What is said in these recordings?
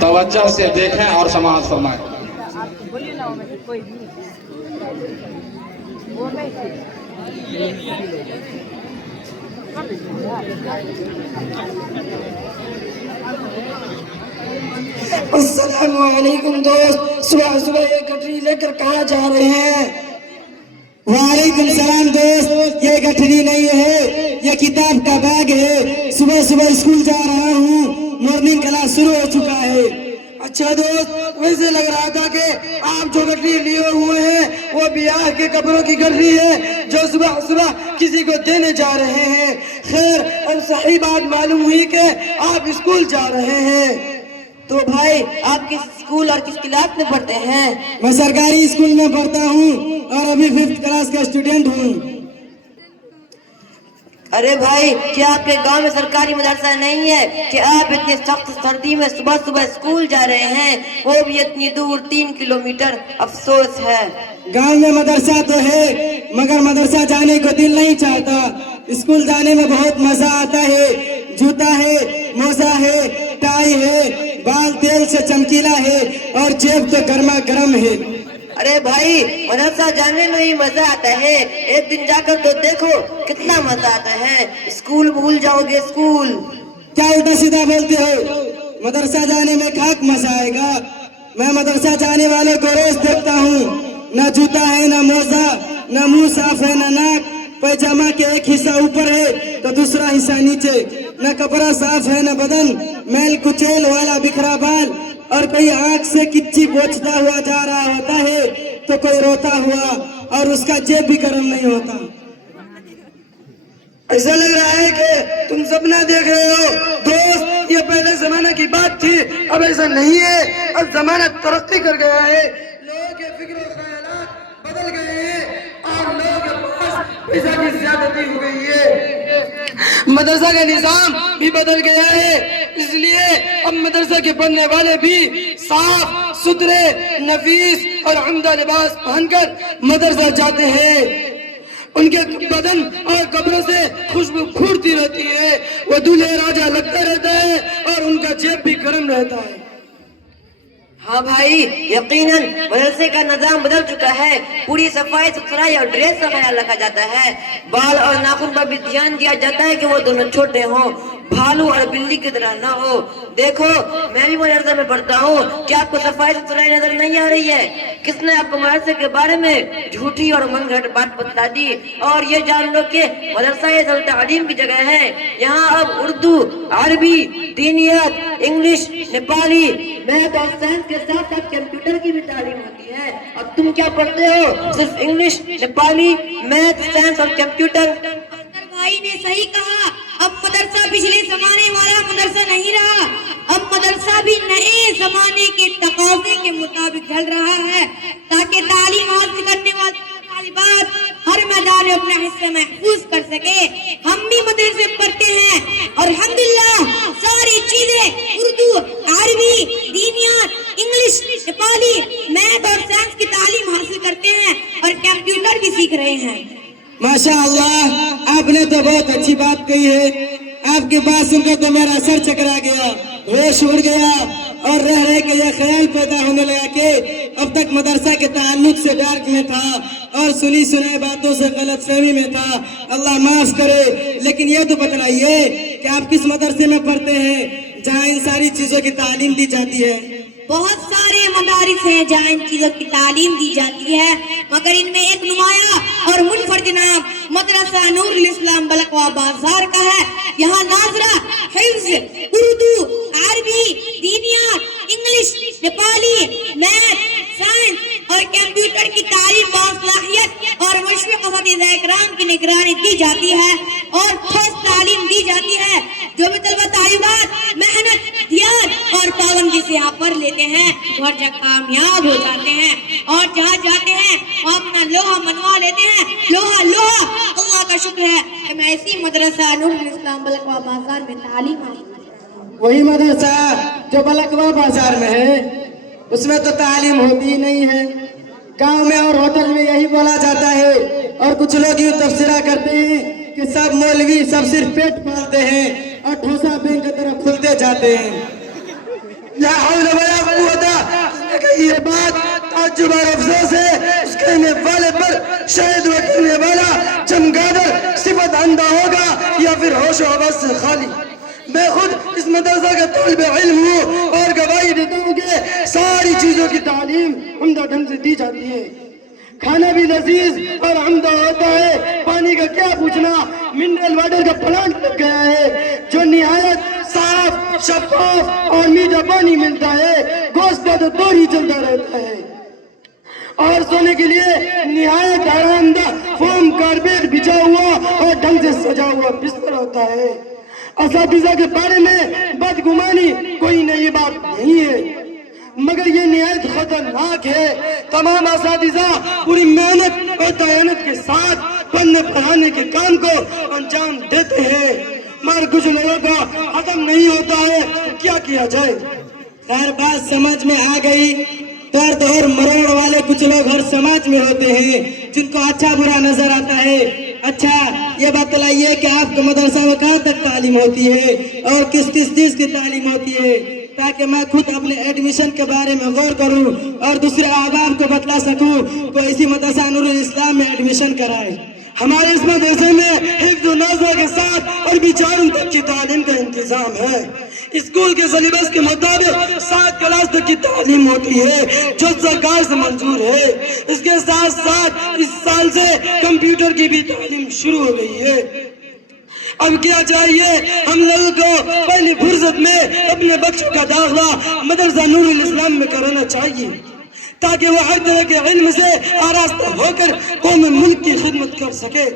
توجہ سے دیکھیں اور سماعت فرمائیں۔ السلام علیکم دوست، صبح صبح یہ گٹری لے کر کہاں جا رہے ہیں؟ وعلیکم السلام دوست، یہ گٹری نہیں ہے، یہ کتاب کا بیگ ہے۔ صبح صبح اسکول جا رہا ہوں، مارننگ کلاس شروع ہو چکا ہے۔ اچھا دوست، ویسے لگ رہا تھا کہ آپ جو گٹری لیے ہوئے ہیں وہ بیاہ کے کپڑوں کی گٹری ہے جو صبح صبح کسی کو دینے جا رہے ہیں۔ خیر، اب صحیح بات معلوم ہوئی کہ آپ اسکول جا رہے ہیں۔ تو بھائی آپ کس اسکول اور کس کلاس میں پڑھتے ہیں؟ میں سرکاری اسکول میں پڑھتا ہوں اور ابھی 5th کلاس کا اسٹوڈنٹ ہوں۔ ارے بھائی، کیا آپ کے گاؤں میں سرکاری مدرسہ نہیں ہے کہ آپ اتنی سخت سردی میں صبح صبح اسکول جا رہے ہیں، وہ بھی اتنی دور 3 کلومیٹر؟ افسوس ہے۔ گاؤں میں مدرسہ تو ہے مگر مدرسہ جانے کو دل نہیں چاہتا۔ اسکول جانے میں بہت مزہ آتا ہے، جوتا ہے، موزہ ہے، ٹائی ہے، بال تیل سے چمکیلا ہے اور جیب تو گرما گرم ہے۔ ارے بھائی، مدرسہ جانے میں ہی مزہ آتا ہے، ایک دن جا کر تو دیکھو کتنا مزہ آتا ہے۔ اسکول بھول جاؤ گے، اسکول۔ کیا الٹا سیدھا بولتے ہو؟ مدرسہ جانے میں کھاک مزہ آئے گا۔ میں مدرسہ جانے والوں کو روز دیکھتا ہوں، نہ جوتا ہے، نہ موزہ، نہ منہ صاف ہے، نہ ناک، پیجامہ کے ایک حصہ اوپر ہے تو دوسرا حصہ نیچے، نہ کپڑا صاف ہے، نہ بدن، میل کچیل والا بکھرا بال، اور کوئی آنکھ سے کچی پوچھتا ہوا جا رہا ہوتا ہے تو کوئی روتا ہوا، اور اس کا جیب بھی گرم نہیں ہوتا۔ ایسا لگ رہا ہے کہ تم سپنا دیکھ رہے ہو دوست، یہ پہلے زمانہ کی بات تھی، اب ایسا نہیں ہے۔ اب زمانہ ترقی کر گیا ہے، لوگوں کے فکر و خیالات بدل گئے ہیں اور لوگوں کے پاس پیسہ کی زیادتی ہو گئی ہے۔ مدرسہ کا نظام بھی بدل گیا ہے، اس لیے اب مدرسہ کے پڑھنے والے بھی صاف ستھرے، نفیس اور عمدہ لباس پہن کر مدرسہ جاتے ہیں۔ ان کے بدن اور کپڑوں سے خوشبو پھوٹتی رہتی ہے، وہ دولہے راجہ لگتا رہتا ہے اور ان کا جیب بھی گرم رہتا ہے۔ ہاں بھائی، یقیناً مدرسے کا نظام بدل چکا ہے، پوری صفائی ستھرائی اور ڈریس کا خیال رکھا جاتا ہے، بال اور ناخن پر بھی دھیان دیا جاتا ہے کہ وہ دونوں چھوٹے ہوں، بھالو اور بلی کی طرح نہ ہو۔ دیکھو، میں بھی مدرسہ میں پڑھتا ہوں، کیا آپ کو صفائی ستھرائی نظر نہیں آ رہی ہے؟ کس نے آپ کو مدرسے کے بارے میں جھوٹی اور من گھڑت بات بتا دی؟ اور یہ جان لو کہ مدرسہ یہ تعلیم کی جگہ ہے، یہاں اب اردو، عربی، دینیات، انگلش، نیپالی، میتھ اور سائنس کے ساتھ ساتھ کمپیوٹر کی بھی تعلیم ہوتی ہے۔ اب تم کیا پڑھتے ہو؟ صرف انگلش، نیپالی، میتھ، سائنس اور کمپیوٹر؟ بھائی نے صحیح کہا، اب مدرسہ پچھلے زمانے والا مدرسہ نہیں رہا، اب مدرسہ بھی نئے زمانے کے تقاضے کے مطابق ڈھل رہا ہے تاکہ تعلیم حاصل کرنے والے طالبات ہر میدان میں اپنا حصہ محفوظ کر سکے۔ ہم بھی مدرسے پڑھتے ہیں اور الحمدللہ ساری چیزیں اردو، عربی، دینیات، انگلش، نیپالی، میتھ اور سائنس کی تعلیم حاصل کرتے ہیں اور کمپیوٹر بھی سیکھ رہے ہیں۔ ماشاءاللہ، آپ نے تو بہت اچھی بات کہی ہے۔ آپ کی بات سن کر تو میرا سر چکرا گیا، ہوش اڑ گیا اور رہ رہ کے یہ خیال پیدا ہونے لگا کہ اب تک مدرسہ کے تعلق سے ڈارک میں تھا اور سنی سنائی باتوں سے غلط فہمی میں تھا۔ اللہ معاف کرے، لیکن یہ تو بتلائیے کہ آپ کس مدرسے میں پڑھتے ہیں جہاں ان ساری چیزوں کی تعلیم دی جاتی ہے؟ بہت سارے مدارس ہیں جہاں ان چیزوں کی تعلیم دی جاتی ہے، مگر ان میں ایک نمایاں اور منفرد نام مدرسہ نور الاسلام بلکوا بازار کا ہے۔ یہاں ناظرہ حفظ اردو، عربی، دینیات، انگلش، نیپالی، میتھ، سائنس اور کمپیوٹر کی تعلیم باصلاحیت اور مشفق اساتذہ اکرام کی نگرانی دی جاتی ہے اور ٹھوس تعلیم دی جاتی ہے۔ جو بھی طلبہ طالبات محنت، دیانت اور پابندی سے یہاں پڑھ لیتے ہیں وہ ہر جگہ کامیاب ہو جاتے ہیں اور جہاں جاتے ہیں وہ اپنا لوہا منوا لیتے ہیں۔ لوہا لوہا، اللہ کا شکر ہے کہ میں اسی مدرسہ نور الاسلام بلکوا بازار میں تعلیم حاصل کرتا ہوں۔ وہی مدرسہ جو بلکوا بازار میں ہے، اس میں تو تعلیم ہوتی ہی نہیں ہے۔ گاؤں میں اور ہوٹل میں یہی بولا جاتا ہے اور کچھ لوگ یوں تبصرہ کرتے ہیں کہ سب مولوی سب صرف پیٹ پالتے ہیں اور ٹھوسا بینک کی طرف کھلتے جاتے ہیں۔ لا حول ولا قوة، یہ بات تعجب اور افسوس ہے اس کہنے والے پر، شاید وہ کہنے والا چمگادر صفت اندھا ہوگا یا پھر ہوش و حواس سے خالی۔ میں خود اس مدرسہ کا طالب علم ہوں اور گواہی دیتا ہوں کہ ساری چیزوں کی تعلیم عمدہ ڈھنگ سے دی جاتی ہے۔ کھانا بھی لذیذ اور عمدہ ہوتا ہے، پانی کا کیا پوچھنا، منرل واٹر کا پلانٹ لگ گیا ہے جو نہایت صاف، شفاف اور میٹھا پانی ملتا ہے، گوشت کا تو دور ہی چلتا رہتا ہے، اور سونے کے لیے نہایت آرام دہ فوم کارپیٹ بچھا ہوا اور ڈھنگ سے سجا ہوا بستر ہوتا ہے۔ اساتذہ کے بارے میں بدگمانی کوئی نئی بات نہیں ہے، مگر یہ نہایت خطرناک ہے۔ تمام اساتذہ پوری محنت اور دیانت کے ساتھ پڑھنے پڑھانے کے کام کو انجام دیتے ہیں، مگر کچھ لوگوں کا عزم نہیں ہوتا ہے، کیا کیا جائے؟ خیر بات سمجھ میں آ گئی۔ درد اور مروڑ والے کچھ لوگ ہر سماج میں ہوتے ہیں جن کو اچھا برا نظر آتا ہے۔ اچھا یہ بتلائیے کہ آپ کے مدرسہ میں کہاں تک تعلیم ہوتی ہے اور کس کس چیز کی تعلیم ہوتی ہے، تاکہ میں خود اپنے ایڈمیشن کے بارے میں غور کروں اور دوسرے احباب کو بتلا سکوں تو اسی مدرسہ نور الاسلام میں ایڈمیشن کرائے۔ ہمارے اس مدرسے میں حفظ و نظر کے ساتھ اور بیچاروں تک کی تعلیم کا انتظام ہے۔ اسکول کے سلیبس کے مطابق 7 کلاس تک کی تعلیم ہوتی ہے جو سرکار سے منظور ہے۔ اس کے ساتھ ساتھ اس سال سے کمپیوٹر کی بھی تعلیم شروع ہو گئی ہے۔ اب کیا چاہیے، ہم لوگوں کو پہلی فرصت میں اپنے بچوں کا داخلہ مدرسہ نور الاسلام میں کرانا چاہیے تاکہ وہ ہر طرح کے علم سے آراستہ ہو کر قوم ملک کی خدمت کر سکے۔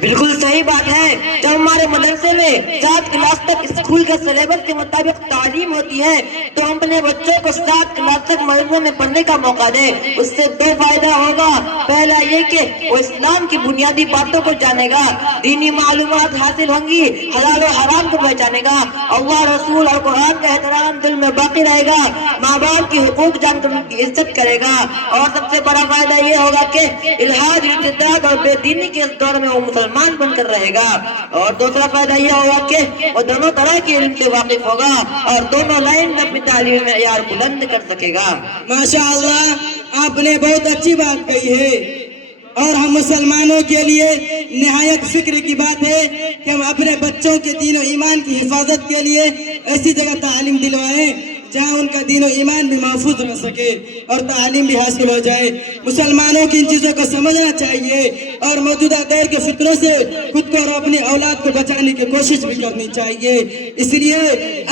بالکل صحیح بات ہے، جب ہمارے مدرسے میں 7 کلاس تک اسکول کے سلیبس کے مطابق تعلیم ہوتی ہے تو ہم اپنے بچوں کو 7 کلاس تک مدرسے میں پڑھنے کا موقع دیں۔ اس سے 2 فائدہ ہوگا، پہلا یہ کہ وہ اسلام کی بنیادی باتوں کو جانے گا، دینی معلومات حاصل ہوں گی، حلال و حرام کو پہچانے گا، اللہ رسول اور قرآن کا احترام دل میں باقی رہے گا، ماں باپ کی حقوق جان کر ان کی عزت کرے گا، اور سب سے بڑا فائدہ یہ ہوگا کہ الحاد، ارتداد اور بے دینی کے اس دور میں وہ مسلمان بن کر رہے گا، اور دوسرا فائدہ یہ ہوگا کہ وہ دونوں طرح کے علم سے واقف ہوگا اور دونوں لائن میں اپنی تعلیم میں معیار بلند کر سکے گا۔ ماشاءاللہ آپ نے بہت اچھی بات کہی ہے، اور ہم مسلمانوں کے لیے نہایت فکر کی بات ہے کہ ہم اپنے بچوں کے دین و ایمان کی حفاظت کے لیے ایسی جگہ تعلیم دلوائیں جہاں ان کا دین و ایمان بھی محفوظ رہ سکے اور تعلیم بھی حاصل ہو جائے۔ مسلمانوں کی ان چیزوں کو سمجھنا چاہیے اور موجودہ دور کے فتنوں سے خود کو اور اپنی اولاد کو بچانے کی کوشش بھی کرنی چاہیے۔ اس لیے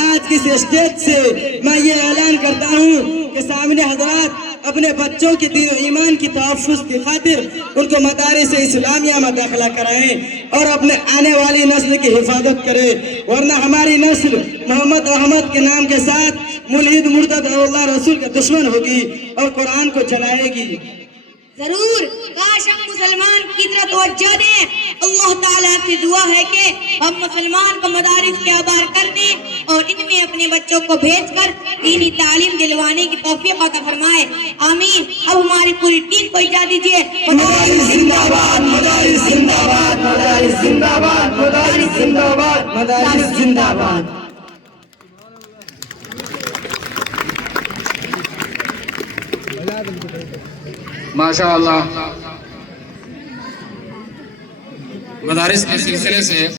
آج کس اسٹیج سے میں یہ اعلان کرتا ہوں کہ سامنے حضرات اپنے بچوں کے دین و ایمان کی تحفظ کی خاطر ان کو مدارس اسلامیہ میں داخلہ کرائیں اور اپنے آنے والی نسل کی حفاظت کریں، ورنہ ہماری نسل محمد احمد کے نام کے ساتھ ملحد، مرتد اور اللہ رسول کا دشمن ہوگی اور قرآن کو جلائے گی۔ ضرور، کاش ہم مسلمان کی طرف توجہ دیں۔ اللہ تعالیٰ سے دعا ہے کہ ہم مسلمان کو مدارس کے آبار کرنے اور ان میں اپنے بچوں کو بھیج کر دینی تعلیم دلوانے کی توفیق عطا فرمائے، آمین۔ اب ہماری پوری ٹیم کو اجازت دیجیے۔ مدارس زندہ باد، مدارس زندہ باد، مدارس زندہ باد، مدارس زندہ باد، مدارس زندہ باد۔ ماشاء اللہ، مدارس کے سلسلے سے